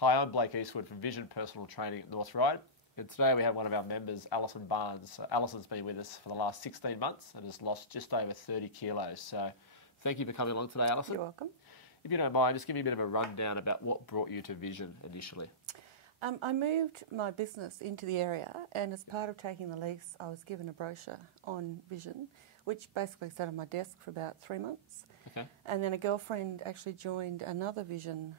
Hi, I'm Blake Eastwood from Vision Personal Training at North Ryde, and today we have one of our members, Alison Barnes. Alison's been with us for the last 16 months and has lost just over 30 kilos. So thank you for coming along today, Alison. You're welcome. If you don't mind, just give me a bit of a rundown about what brought you to Vision initially. I moved my business into the area, and as part of taking the lease, I was given a brochure on Vision, which basically sat on my desk for about 3 months. Okay. And then a girlfriend actually joined another Vision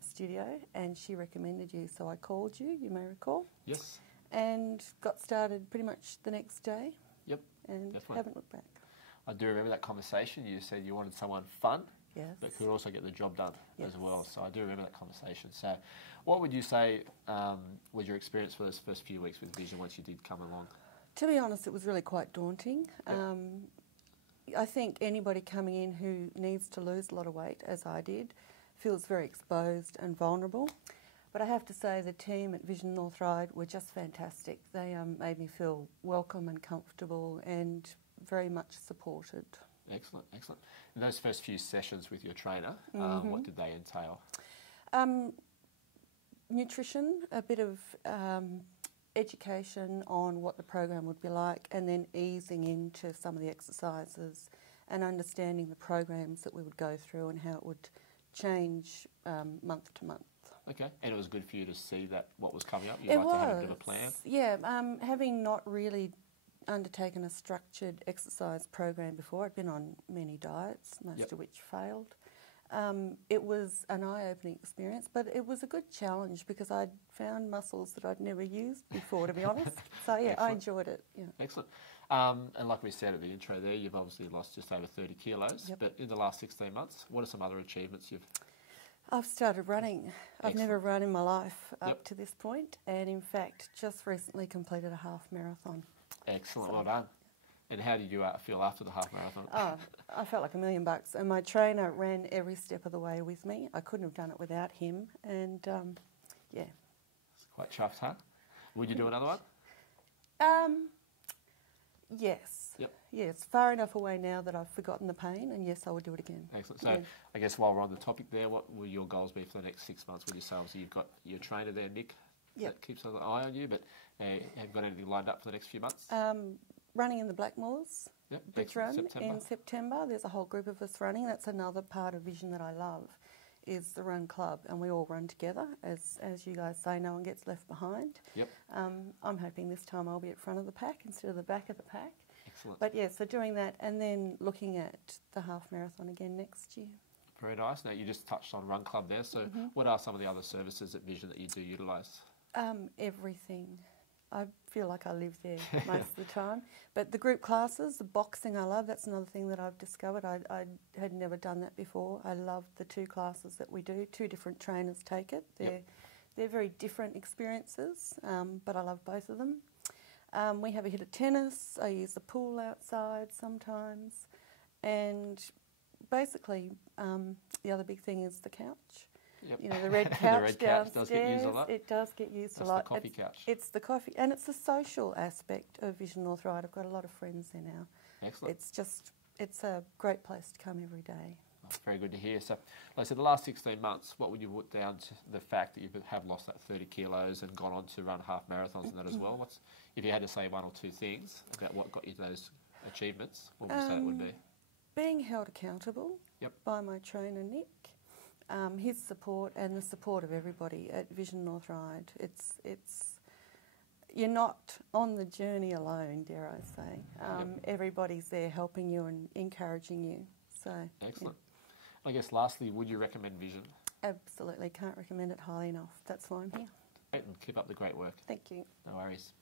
studio, and she recommended you, so I called you, you may recall. Yes. And got started pretty much the next day. Yep. And definitely. haven't looked back. I do remember that conversation. You said you wanted someone fun, Yes. but could also get the job done as well. Yes. So I do remember that conversation. So what would you say was your experience for those first few weeks with Vision once you did come along? To be honest, it was really quite daunting. Yep. I think anybody coming in who needs to lose a lot of weight, as I did, feels very exposed and vulnerable. But I have to say the team at Vision North Ryde were just fantastic. They made me feel welcome and comfortable and very much supported. Excellent, excellent. In those first few sessions with your trainer, what did they entail? Nutrition, a bit of education on what the program would be like, and then easing into some of the exercises and understanding the programs that we would go through and how it would change month to month. Okay, and it was good for you to see that what was coming up? It like was. to have a bit of a plan? Yeah, having not really undertaken a structured exercise program before, I'd been on many diets, most of which failed. It was an eye-opening experience, but it was a good challenge because I'd found muscles that I'd never used before, to be honest. So yeah, I enjoyed it. Yeah. Excellent. And like we said at the intro there, you've obviously lost just over 30 kilos, but in the last 16 months, what are some other achievements you've... I've started running. I've never run in my life up to this point, and in fact, just recently completed a half marathon. Excellent, so, well done. And how did you feel after the half marathon? Oh, I felt like $1 million, and my trainer ran every step of the way with me. I couldn't have done it without him, and yeah. It's quite chuffed, huh? Would you do another one? Yes. Yep. Yes, far enough away now that I've forgotten the pain, and yes, I would do it again. Excellent. So I guess while we're on the topic there, what will your goals be for the next 6 months with yourself? So you've got your trainer there, Nick, that keeps an eye on you, but have you got anything lined up for the next few months? Running in the Blackmores, Bridge Run in September. There's a whole group of us running. That's another part of Vision that I love, is the Run Club, and we all run together. As you guys say, no one gets left behind. Yep. I'm hoping this time I'll be at front of the pack instead of the back of the pack. Excellent. But yeah, so doing that and then looking at the half marathon again next year. Very nice. Now you just touched on Run Club there, so what are some of the other services at Vision that you do utilise? Everything. I feel like I live there most of the time. But the group classes, the boxing I love, that's another thing that I've discovered. I had never done that before. I love the 2 classes that we do. 2 different trainers take it. They're very different experiences, but I love both of them. We have a hit of tennis. I use the pool outside sometimes. And basically, the other big thing is the couch. Yep. You know, the red couch downstairs. Does get used a lot. It does get used a lot. That's the coffee couch. It's the coffee, and it's the social aspect of Vision North Ryde. I've got a lot of friends there now. Excellent. It's a great place to come every day. Oh, very good to hear. So, like I said, the last 16 months, what would you put down to the fact that you have lost that 30 kilos and gone on to run half marathons and that as well? If you had to say 1 or 2 things about what got you to those achievements, what would you say it would be? Being held accountable by my trainer, Nick. His support and the support of everybody at Vision North Ryde. You're not on the journey alone, dare I say. Everybody's there helping you and encouraging you. So excellent. Yeah. I guess lastly, would you recommend Vision? Absolutely, can't recommend it highly enough. That's why I'm here. Great, and keep up the great work. Thank you. No worries.